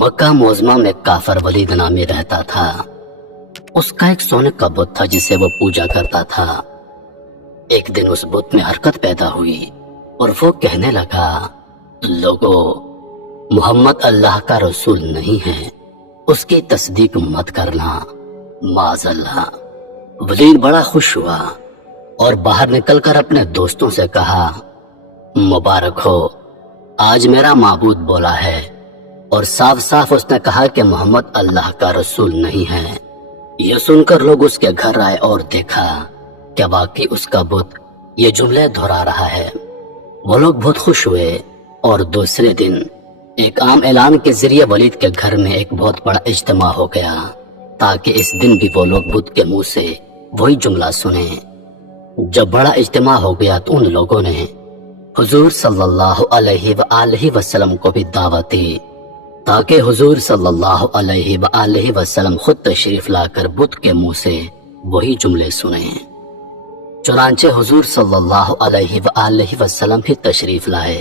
मक्का मोज़मा में काफर वलीद नामी रहता था। उसका एक सोने का बुत था जिसे वो पूजा करता था। एक दिन उस बुत में हरकत पैदा हुई और वो कहने लगा, लोगों, मोहम्मद अल्लाह का रसूल नहीं है, उसकी तस्दीक मत करना, माज़अल्लाह। वलीद बड़ा खुश हुआ और बाहर निकलकर अपने दोस्तों से कहा, मुबारक हो, आज मेरा माबूद बोला है और साफ साफ उसने कहा कि मोहम्मद अल्लाह का रसूल नहीं है। यह सुनकर लोग उसके घर आए और देखा कि वाकई उसका बुत ये जुमले दोहरा रहा है। वो लोग बहुत खुश हुए और दूसरे दिन एक आम ऐलान के जरिए वलीद के घर में एक बहुत बड़ा इज्तिमा हो गया ताकि इस दिन भी वो लोग बुत के मुंह से वही जुमला सुने। जब बड़ा इज्तिमा हो गया तो उन लोगों ने हुजूर सल्लल्लाहु अलैहि वसल्लम को भी दावत दी ताकि हुजूर सल्लल्लाहु अलैहि वसल्लम खुद तशरीफ लाकर बुत के मुंह से वही जुमले सुने। चुनांचे हुजूर सल्लल्लाहु अलैहि वसल्लम भी तशरीफ लाए।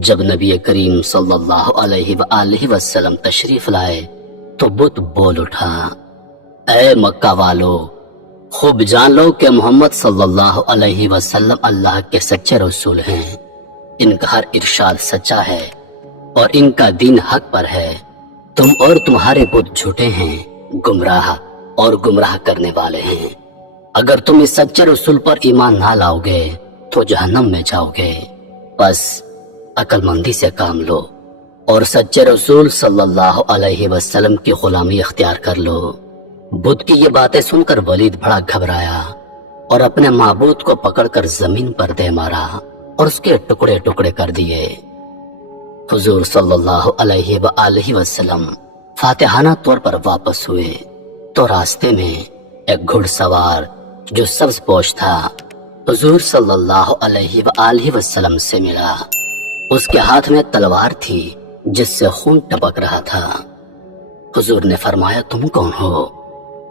जब नबी करीम सल्लल्लाहु अलैहि वसल्लम तशरीफ लाए तो बुत बोल उठा, ऐ मक्का वालों, खूब जान लो कि मोहम्मद सल्लल्लाहु अलैहि वसल्लम अल्लाह के सच्चे रसूल हैं। इनका हर इरशाद सच्चा है और इनका दीन हक पर है। तुम और तुम्हारे बुत झूठे हैं, गुमराह और गुमराह करने वाले हैं। अगर तुम इस सच्चे रसूल पर ईमान ना लाओगे तो जहन्नम में जाओगे। बस अक्लमंदी से काम लो और सच्चे रसूल सल्लल्लाहु अलैहि वसल्लम की गुलामी इख्तियार कर लो। बुत की ये बातें सुनकर वलीद बड़ा घबराया और अपने माबूद को पकड़कर जमीन पर दे मारा और उसके टुकड़े टुकड़े कर दिए। हुजूर सल्लल्लाहु अलैहि वसल्लम फातिहाना तौर पर वापस हुए तो रास्ते में एक घुड़सवार जो सब्ज पोश था हुजूर सल्लल्लाहु अलैहि वसल्लम से मिला। उसके हाथ में तलवार थी जिससे खून टपक रहा था। हुजूर ने फरमाया, तुम कौन हो?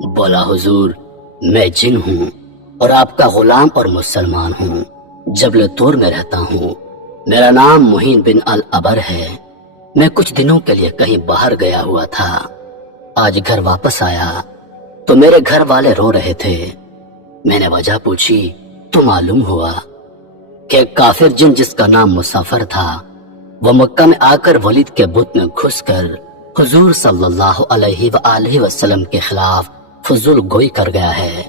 बोला, हुजूर, मैं जिन हूँ और आपका गुलाम और मुसलमान हूँ। जबल तूर में रहता हूँ। मेरा नाम मुहीन बिन अल अबर है। मैं कुछ दिनों के लिए कहीं बाहर गया हुआ था। आज घर वापस आया तो मेरे घर वाले रो रहे थे। मैंने वजह पूछी तो मालूम हुआ कि काफिर जिन जिसका नाम मुसाफिर था वह मक्का में आकर वलीद के बुत में घुसकर हुजूर सल्लल्लाहु अलैहि वसल्लम के खिलाफ फजूल गोई कर गया है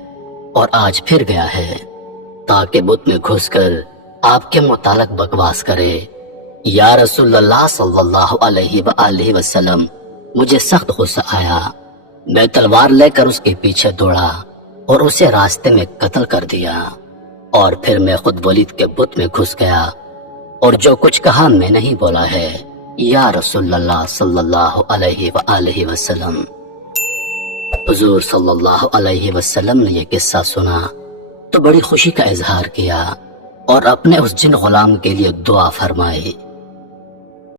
और आज फिर गया है ताकि बुत में घुसकर आपके मुतालिक बकवास करे। या रसूलल्लाह सल्लल्लाहु अलैहि वसल्लम, मुझे सख्त गुस्सा आया। मैं तलवार लेकर उसके पीछे दौड़ा और उसे रास्ते में कत्ल कर दिया और फिर मैं खुद वलीद के बुत में घुस गया और जो कुछ कहा मैंने ही बोला है, या रसूलल्लाह सल्लल्लाहु अलैहि वसल्लम। हुजूर सल्लल्लाहु अलैहि वसल्लम ने यह किस्सा सुना तो बड़ी खुशी का इजहार किया और अपने उस जिन गुलाम के लिए दुआ फरमाई।